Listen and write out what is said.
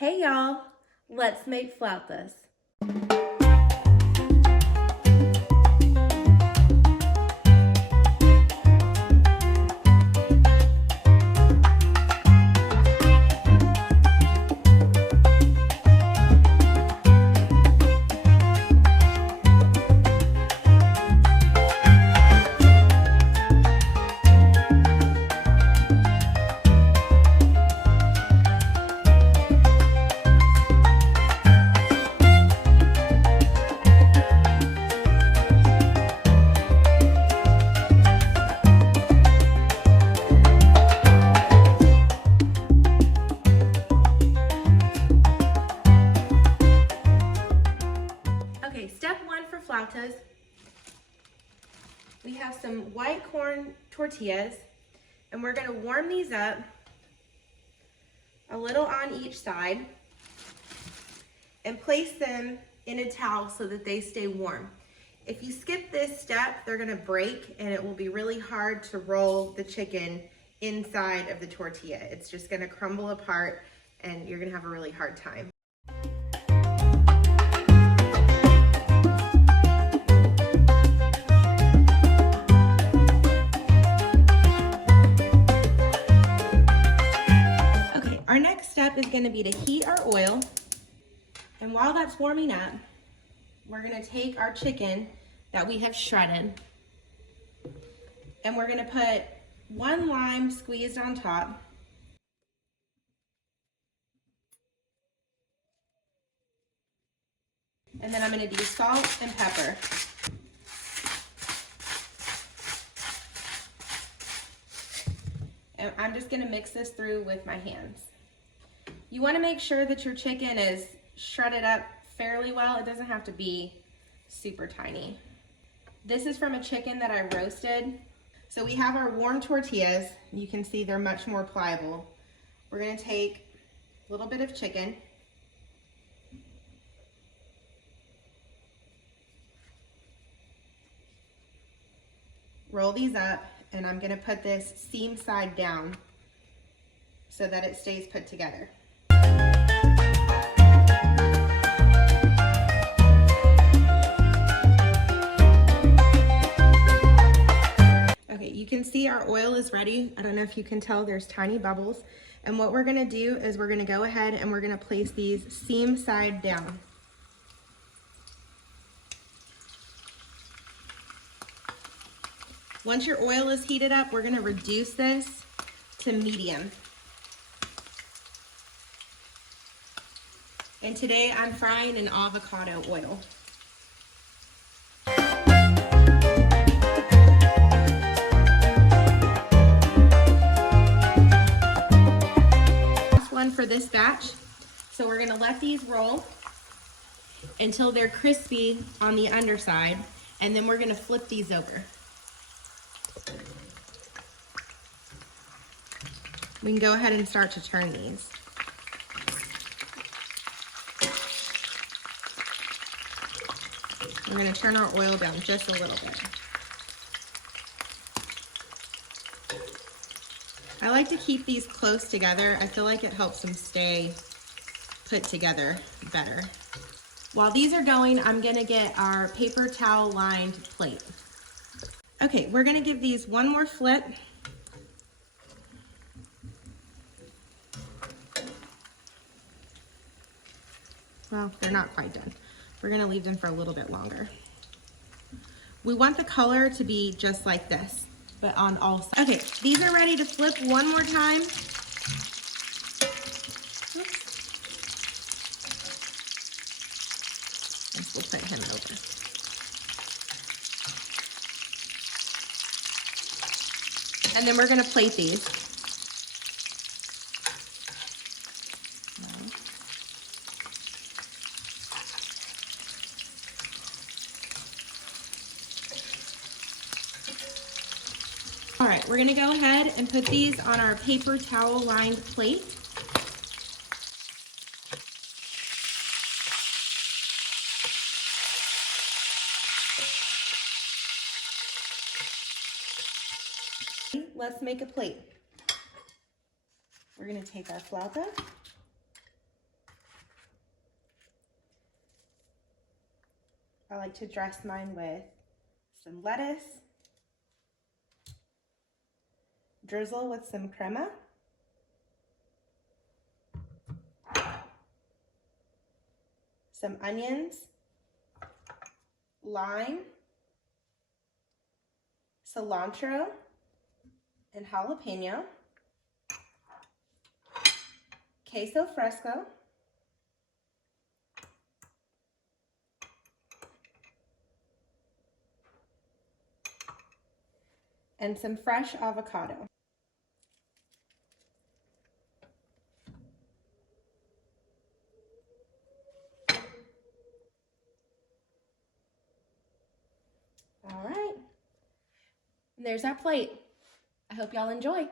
Hey y'all, let's make flautas. Okay, step one for flautas. We have some white corn tortillas, and we're gonna warm these up a little on each side and place them in a towel so that they stay warm. If you skip this step, they're gonna break and it will be really hard to roll the chicken inside of the tortilla. It's just gonna crumble apart and you're gonna have a really hard time. Our next step is going to be to heat our oil, and while that's warming up, we're going to take our chicken that we have shredded, and we're going to put 1 lime squeezed on top, and then I'm going to do salt and pepper. And I'm just going to mix this through with my hands. You want to make sure that your chicken is shredded up fairly well. It doesn't have to be super tiny. This is from a chicken that I roasted. So we have our warm tortillas. You can see they're much more pliable. We're going to take a little bit of chicken. Roll these up, and I'm going to put this seam side down so that it stays put together. Okay, you can see our oil is ready. I don't know if you can tell, there's tiny bubbles. And what we're gonna do is we're gonna go ahead and we're gonna place these seam side down. Once your oil is heated up, we're gonna reduce this to medium. And today I'm frying in avocado oil. Last one for this batch. So we're gonna let these roll until they're crispy on the underside, and then we're gonna flip these over. We can go ahead and start to turn these. We're going to turn our oil down just a little bit. I like to keep these close together. I feel like it helps them stay put together better. While these are going, I'm going to get our paper towel lined plate. Okay, we're going to give these one more flip. Well, they're not quite done. We're gonna leave them for a little bit longer. We want the color to be just like this, but on all sides. Okay, these are ready to flip one more time. Oops. And we'll put him over. And then we're gonna plate these. All right, we're gonna go ahead and put these on our paper towel lined plate. Let's make a plate. We're gonna take our flauta. I like to dress mine with some lettuce, drizzle with some crema, some onions, lime, cilantro, and jalapeño, queso fresco, and some fresh avocado. All right, and there's our plate. I hope y'all enjoy.